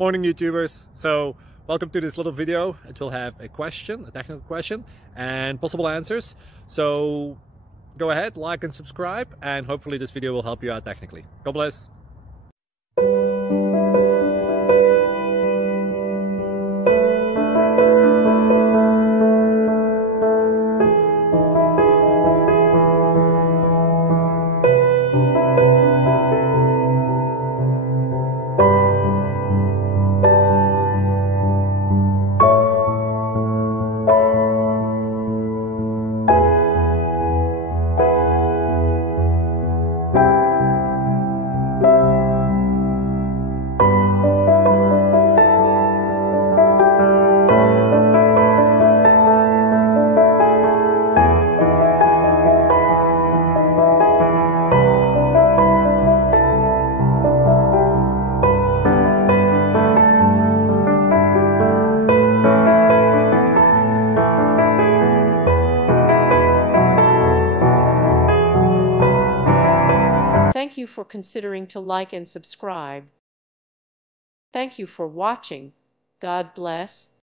Morning YouTubers. So welcome to this little video. It will have a question, a technical question, and possible answers. So go ahead, like and subscribe, and hopefully this video will help you out technically. God bless. Thank you for considering to like and subscribe. Thank you for watching. God bless.